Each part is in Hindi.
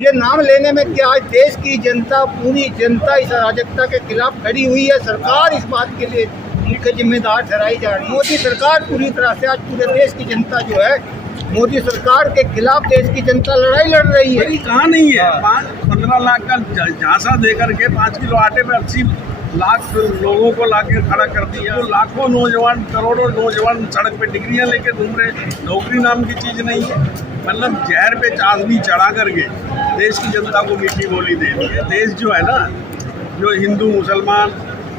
ये नाम लेने में क्या, आज देश की जनता, पूरी जनता इस अराजकता के खिलाफ खड़ी हुई है। सरकार इस बात के लिए मुख्य जिम्मेदार ठहराई जा रही है। मोदी सरकार पूरी तरह से आज पूरे देश की जनता जो है मोदी सरकार के खिलाफ देश की जनता लड़ाई लड़ रही है। कहाँ नहीं है। 15 लाख का झांसा दे करके 5 किलो आटे में 80 लाख लोगों को लाके खड़ा कर दिया। तो लाखों नौजवान, करोड़ों नौजवान सड़क पे डिग्रियां लेके घूम रहे, नौकरी नाम की चीज़ नहीं है। मतलब जहर पे चाशनी चढ़ा करके देश की जनता को मीठी बोली दे दी है। देश जो है ना, जो हिंदू मुसलमान,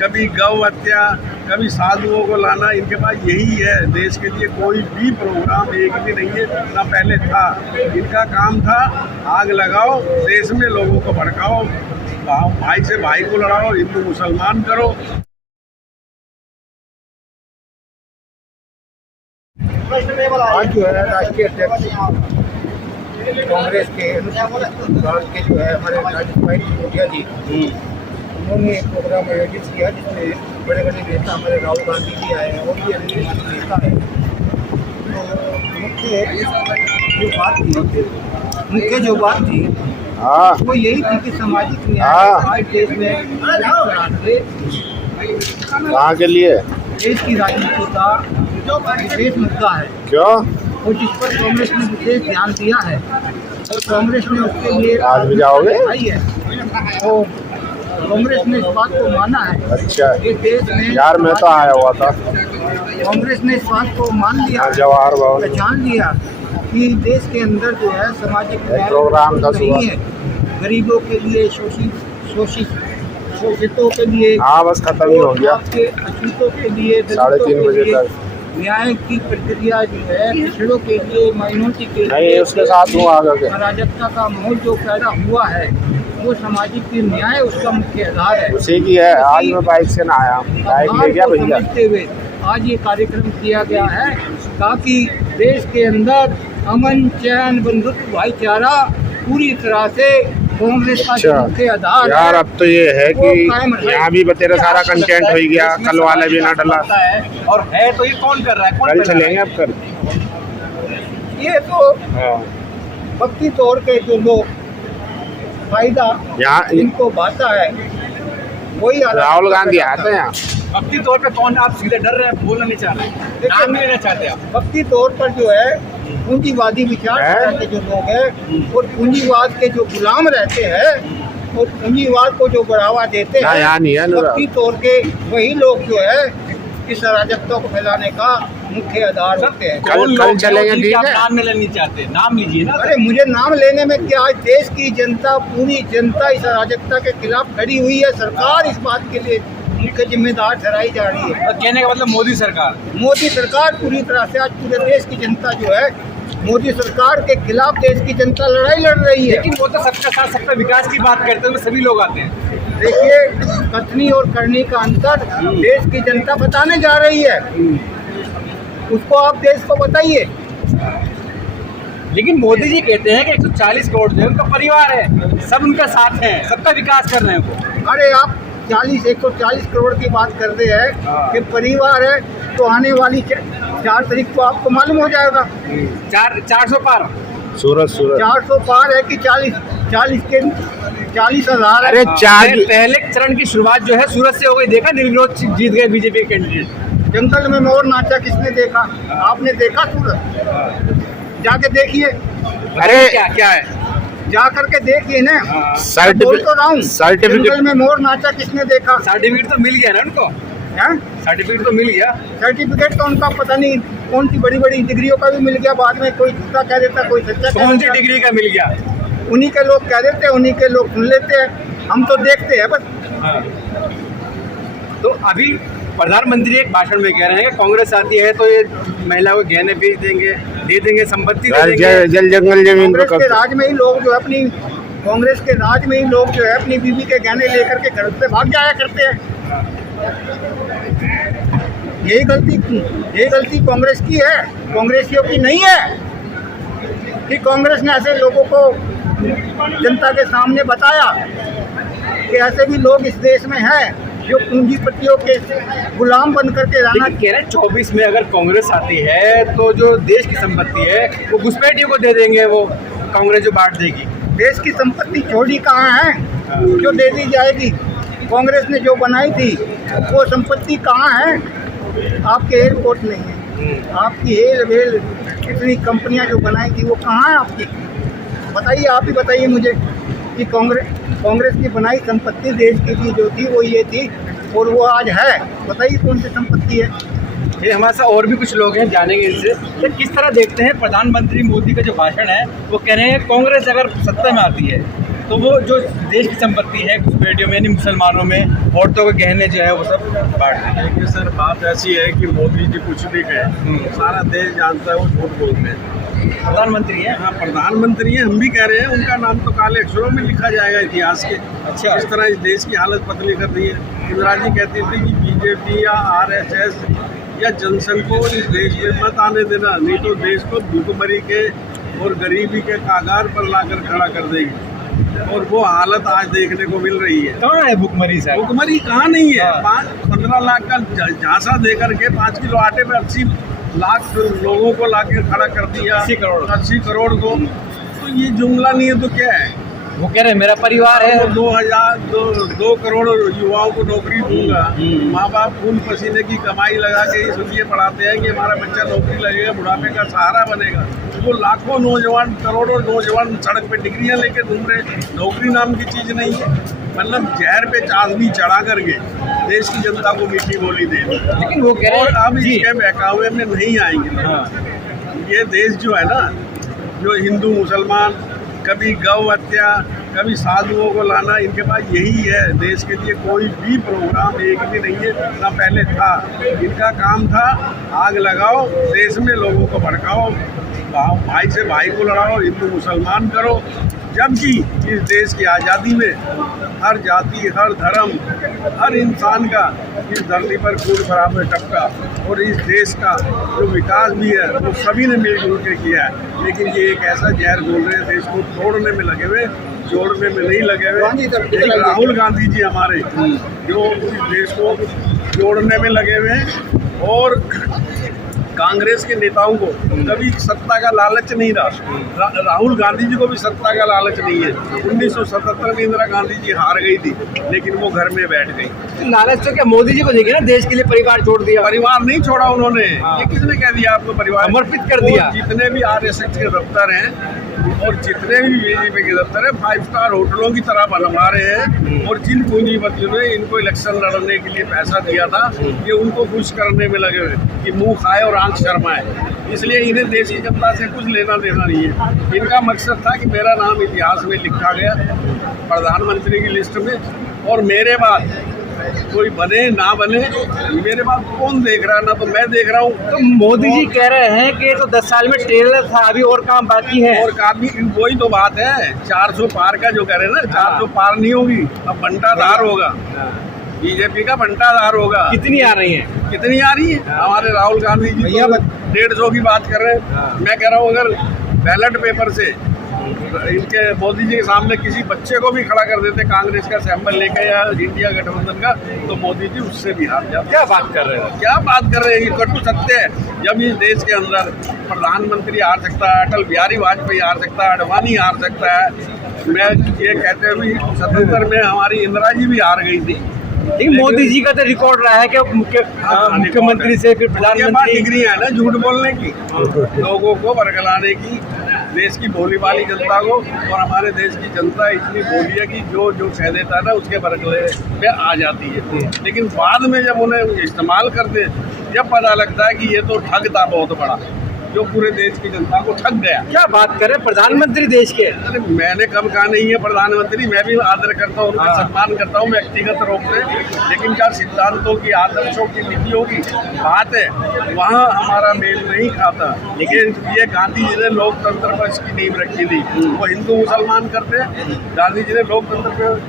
कभी गौ हत्या, कभी साधुओं को लाना, इनके पास यही है। देश के लिए कोई भी प्रोग्राम एक भी नहीं है, ना पहले था। इनका काम था आग लगाओ, देश में लोगों को भड़काओ, भाई से भाई को लड़ाओ, हिंदू मुसलमान करो। आज जो है राष्ट्रीय अध्यक्ष कांग्रेस के जो है हमारे राजेश भाई सिंधिया जी, उन्होंने एक प्रोग्राम आयोजित किया जिसमें बड़े बड़े नेता हमारे राहुल गांधी जी आए हैं और भी अन्य नेता है। मुख्य जो बात थी वो यही थी कि सामाजिक न्याय आज देश में कहाँ के लिए देश की राजनीति का विशेष मुद्दा है। क्यों? और जिस पर कांग्रेस ने विशेष ध्यान दिया है और कांग्रेस ने उसके लिए आज भी जाओगे? आई है। तो कांग्रेस ने इस बात को माना है। अच्छा कि देश में यार, मैं तो आया हुआ था। कांग्रेस ने इस बात को मान लिया, जवाहर भवन पहचान लिया कि देश के अंदर जो है सामाजिक न्याय प्रोग्राम था नहीं है। गरीबों के लिए, शोषितों के लिए, हाँ बस खत्म ही हो गया। अछूतों के लिए, 3:30 बजे तक न्याय की प्रक्रिया जो है पिछड़ों के लिए, माइनॉरिटी के नहीं, लिए, उसके साथ हूँ आगे। अराजकता का माहौल जो पैदा हुआ है वो सामाजिक न्याय उसका मुख्य आधार है। उसी की है। आज मैं बाइक से ना आया, बाइक ले गया भैया। समझते हुए आज ये कार्यक्रम किया गया है ताकि देश के अंदर अमन, चैन, बंधुत्व, भाईचारा पूरी तरह से कांग्रेस का जो मुख्य आधार यार है। अब तो ये है कि यहाँ भी तेरा सारा कंटेंट हो गया, कल वाले भी ना डला और है तो ये कौन कर रहा है? कल चलेंगे अब कल। ये तो हाँ भक्ति तौर के जो लोग फायदा यहाँ इनको बांटा है वही राहुल गांधी आते हैं यहाँ। भक्ति तौर पे कौन? आप सीधे डर रहे हैं, बोलना नहीं चाह रहे, नाम नहीं लेना चाहते आप। भक्ति तौर पर जो है पूंजीवादी विचारधारा के जो लोग हैं और पूंजीवाद के जो गुलाम रहते हैं और पूंजीवाद को जो बढ़ावा देते हैं, यहाँ नहीं है भक्ति तौर के वही लोग जो है इस अराजकता को फैलाने का मुख्य आधार होते हैं। कल चलेंगे, ठीक है? नाम नहीं लेना चाहते, नाम लीजिए ना। अरे मुझे नाम लेने में क्या, आज देश की जनता, पूरी जनता इस अराजकता के खिलाफ खड़ी हुई है। सरकार इस बात के लिए मुख्य जिम्मेदार ठहराई जा रही है। और कहने का मतलब मोदी सरकार पूरी तरह से आज पूरे देश की जनता जो है मोदी सरकार के खिलाफ देश की जनता लड़ाई लड़ रही है। लेकिन वो तो सबका साथ सबका विकास की बात करते हैं, सभी लोग आते हैं। देखिए, कथनी और करनी का अंतर देश की जनता बताने जा रही है, उसको आप देश को बताइए। लेकिन मोदी जी कहते हैं कि 140 करोड़ जो है उनका परिवार है, सब उनका साथ है, सबका विकास कर रहे हैं वो। अरे आप 140 करोड़ की बात करते हैं कि परिवार है, तो आने वाली 4 तारीख को आपको मालूम हो जाएगा। 400 पार, सूरज 400 पार है कि 40,000। अरे पहले चरण की शुरुआत जो है सूरत से हो गई। देखा, निर्विरोध जीत गए बीजेपी के कैंडिडेट। जंगल में मोर नाचा किसने देखा? आपने देखा सूरत? जाके देखिए। अरे क्या है, जा करके देखिए ना। सर्टिफिकेट तो रहा हूँ, जंगल में मोर नाचा किसने देखा? सर्टिफिकेट तो मिल गया ना उनको। सर्टिफिकेट तो मिल गया। सर्टिफिकेट तो उनका पता नहीं कौन सी बड़ी बड़ी डिग्रियों का भी मिल गया। बाद में कोई झूठा कह देता, कोई सच्चा कह कौन सी देता। डिग्री का मिल गया? उन्हीं के लोग कह देते हैं, उन्हीं के लोग सुन लेते हैं, हम तो देखते हैं बस। तो अभी प्रधानमंत्री एक भाषण में कह रहे हैं कि कांग्रेस आती है तो ये महिला को गहने बेच देंगे, दे देंगे, संपत्ति दे देंगे। जल जंगल जमीन कांग्रेस के राज में ही लोग जो है अपनी बीवी के गहने लेकर के घर से भाग जाया करते हैं। यही गलती कांग्रेस की है, कांग्रेसियों की नहीं है कि कांग्रेस ने ऐसे लोगों को जनता के सामने बताया कि ऐसे भी लोग इस देश में हैं जो पूंजीपतियों के गुलाम बन करके रहना। कह रहे 24 में अगर कांग्रेस आती है तो जो देश की संपत्ति है वो घुसपैठियों को दे देंगे, वो कांग्रेस जो बांट देगी। देश की संपत्ति चोरी कहाँ है जो दे दी जाएगी? कांग्रेस ने जो बनाई थी वो संपत्ति कहाँ है? आपके एयरपोर्ट नहीं है, आपकी हेल वेल इतनी कंपनियां जो बनाई थी वो कहाँ है आपकी? बताइए, आप ही बताइए मुझे कि कांग्रेस की बनाई संपत्ति देश की भी जो थी वो ये थी और वो आज है। बताइए कौन सी संपत्ति है? ये हमारे साथ और भी कुछ लोग हैं, जानेंगे इनसे कि किस तरह देखते हैं प्रधानमंत्री मोदी का जो भाषण है। वो कह रहे हैं कांग्रेस अगर सत्ता में आती है तो वो जो देश की संपत्ति है घुसपैठियों में यानी मुसलमानों में औरतों के गहने जो है वो सब बांट देंगे। ये सर बात ऐसी है कि मोदी जी कुछ भी कहें सारा देश जानता है वो झूठ बोलते हैं। प्रधानमंत्री है। हाँ प्रधानमंत्री हैं, हम भी कह रहे हैं उनका नाम तो काले अक्षरों में लिखा जाएगा इतिहास के। अच्छा। इस तरह इस देश की हालत पतली कर दी है। इंदिरा जी कहती थी कि बीजेपी या आरएसएस या जनसंघ को इस देश में मत आने देना, नहीं तो देश को भूखमरी के और गरीबी के कागार पर लाकर खड़ा कर देगी। और वो हालत आज देखने को मिल रही है। कहाँ है भुखमरी साहब? भुखमरी कहाँ नहीं है। हाँ। 15 लाख का झांसा दे करके 5 किलो आटे पे 80 लाख लोगों को लाके खड़ा कर दिया। 80 करोड़ को। तो ये जुमला नहीं है तो क्या है? वो कह रहे हैं मेरा परिवार है। 2 करोड़ युवाओं को नौकरी दूंगा। माँ बाप खून पसीने की कमाई लगा के इसलिए पढ़ाते हैं कि हमारा बच्चा नौकरी लगेगा, बुढ़ापे का सहारा बनेगा। वो लाखों नौजवान, करोड़ों नौजवान सड़क पे डिग्रियां लेके घूम रहे, नौकरी नाम की चीज नहीं है। मतलब जहर पे चाशनी चढ़ा करके देश की जनता को मीठी बोली दे। लेकिन वो कह रहे और हैं अब इसके बहकावे में नहीं आएंगे। ये देश जो है ना, जो हिंदू मुसलमान, कभी गौ हत्या, कभी साधुओं को लाना, इनके पास यही है। देश के लिए कोई भी प्रोग्राम एक भी नहीं है, ना पहले था। इनका काम था आग लगाओ, देश में लोगों को भड़काओ, भाई से भाई को लड़ाओ, हिंदू मुसलमान करो। जबकि इस देश की आज़ादी में हर जाति, हर धर्म, हर इंसान का इस धरती पर खून खराब में टपका और इस देश का जो विकास भी है वो सभी ने मिलजुल के किया है। लेकिन ये एक ऐसा जहर बोल रहे हैं, देश को तोड़ने में लगे हुए, जोड़ने में नहीं लगे हुए। एक राहुल गांधी जी हमारे जो इस देश को जोड़ने में लगे हुए हैं। और कांग्रेस के नेताओं को कभी सत्ता का लालच नहीं रहा। राहुल गांधी जी को भी सत्ता का लालच नहीं है। 1977 में इंदिरा गांधी जी हार गई थी, लेकिन वो घर में बैठ गई। लालच तो क्या मोदी जी को देखिए ना, देश के लिए परिवार छोड़ दिया। परिवार नहीं छोड़ा उन्होंने। हाँ। ये किसने कह दिया आपको परिवार समर्पित कर दिया? जितने भी आरएसएस के दफ्तर हैं और जितने भी बीजेपी के दफ्तर है 5 स्टार होटलों की तरह बनवा रहे हैं। और जिन पूंजीपतियों ने इनको इलेक्शन लड़ने के लिए पैसा दिया था, ये उनको खुश करने में लगे हुए कि मुंह खाए और आंख शर्माए। इसलिए इन्हें देश की जनता से कुछ लेना देना नहीं है। इनका मकसद था कि मेरा नाम इतिहास में लिखा गया प्रधानमंत्री की लिस्ट में, और मेरे बाद कोई बने ना बने, मेरे बाद कौन देख रहा है? ना तो मैं देख रहा हूँ। तो मोदी जी कह रहे हैं कि तो 10 साल में ट्रेलर था, अभी और काम बाकी है। और काफी वही तो बात है, 400 पार का जो कह रहे हैं ना, 400 पार नहीं होगी, अब बंटाधार होगा। बीजेपी का बंटाधार होगा। कितनी आ रही है? कितनी आ रही है? हमारे राहुल गांधी जी तो 150 की बात कर रहे हैं। मैं कह रहा हूँ अगर बैलेट पेपर से इनके मोदी जी के सामने किसी बच्चे को भी खड़ा कर देते कांग्रेस का सैंपल लेके या इंडिया गठबंधन का, तो मोदी जी उससे भी हार जाते। क्या बात कर रहे हैं? क्या बात कर रहे हैं? ये कटु सत्य है। जब इस देश के अंदर प्रधानमंत्री हार सकता है, अटल बिहारी वाजपेयी हार सकता है, अडवाणी हार सकता है, मैं ये कहते हुए 77 में हमारी इंदिरा जी भी हार गई थी। लेकिन मोदी जी का तो रिकॉर्ड रहा है कि मुख्यमंत्री से फिर प्रधानमंत्री। डिग्री है ना झूठ बोलने की, लोगों को बरगलाने की, देश की भोली भाली जनता को। और हमारे देश की जनता इतनी भोली है कि जो कह देता है ना उसके बरगले पे आ जाती है। लेकिन बाद में जब उन्हें इस्तेमाल करते, जब पता लगता है कि ये तो ठग था बहुत बड़ा, जो पूरे देश की जनता को ठग गया। क्या बात करें, प्रधानमंत्री देश के। अरे मैंने कब कहा नहीं है प्रधानमंत्री, मैं भी आदर करता हूँ, उनका सम्मान करता हूँ व्यक्तिगत रूप से। लेकिन क्या सिद्धांतों की, आदर्शों की, नीतियों की बात है, वहाँ हमारा मेल नहीं खाता। लेकिन ये गांधी जी ने लोकतंत्र पर इसकी नींव रखी थी। वो हिंदू मुसलमान करते, गांधी जी ने लोकतंत्र पर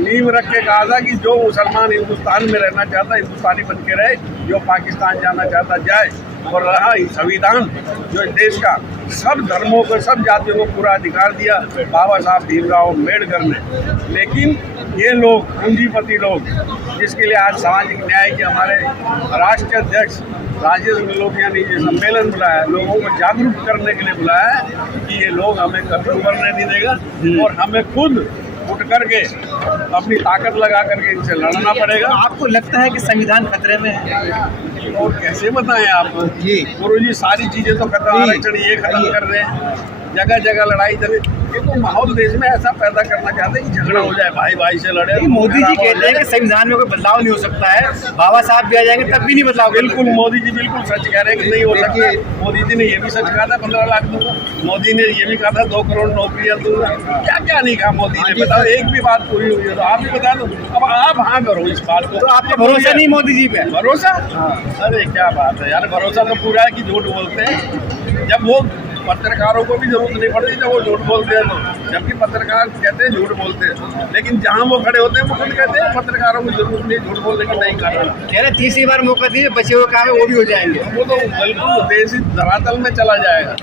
नींव रख के कहा था कि जो मुसलमान हिंदुस्तान में रहना चाहता हिंदुस्तानी बन के रहे, जो पाकिस्तान जाना चाहता जाए। और रहा संविधान जो देश का सब धर्मों को, सब जातियों को पूरा अधिकार दिया बाबा साहब भीमराव अम्बेडकर ने। लेकिन ये लोग, पूंजीपति लोग, जिसके लिए आज सामाजिक न्याय के हमारे राष्ट्रीय अध्यक्ष राजेश मिलोटिया ने ये सम्मेलन बुलाया है, लोगों को जागरूक करने के लिए बुलाया है कि ये लोग हमें कर्फ्यू करने नहीं देगा और हमें खुद उठ करके अपनी ताकत लगा करके इनसे लड़ना पड़ेगा। आपको लगता है कि संविधान खतरे में है? और कैसे बताएं आपको जी। गुरुजी, सारी चीजें तो खत्म, आरक्षण ये खत्म कर रहे हैं, जगह जगह लड़ाई चले। ये तो माहौल देश में ऐसा पैदा करना चाहते हैं कि झगड़ा हो जाए, भाई भाई से लड़े। मोदी जी कहते हैं कि संविधान में कोई बदलाव नहीं हो सकता है, बाबा साहब भी आ जाएंगे तब भी नहीं बदलाव। बिल्कुल, मोदी जी बिल्कुल सच कह रहे हैं कि नहीं हो सकता। मोदी जी ने ये भी सच कहा था 15 लाख दूंगा, मोदी ने ये भी कहा था 2 करोड़ नौकरियां दूंगा। क्या क्या नहीं कहा मोदी ने, बताओ एक भी बात पूरी हुई है तो आप भी बता दो। अब आप हाँ करो इस बात को। तो आपका भरोसा नहीं मोदी जी पे? भरोसा? अरे क्या बात है यार, भरोसा तो पूरा है कि झूठ बोलते हैं। जब वो पत्रकारों को भी जरूरत नहीं पड़ती जब वो झूठ बोलते हैं तो, जबकि पत्रकार कहते हैं झूठ बोलते हैं, लेकिन जहाँ वो खड़े होते हैं वो खुद कहते हैं पत्रकारों को जरूरत नहीं झूठ बोलने की, नहीं कर रहा। कह रहे तीसरी बार मौका दिए, बचे हुए काम है वो भी हो जाएंगे। वो तो बिल्कुल देश धरातल में चला जाएगा,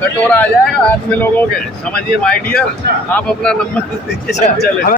कटोरा आ जाएगा हाथ में लोगों के। समझिए माय डियर, आप अपना नंबर दीजिए, चले।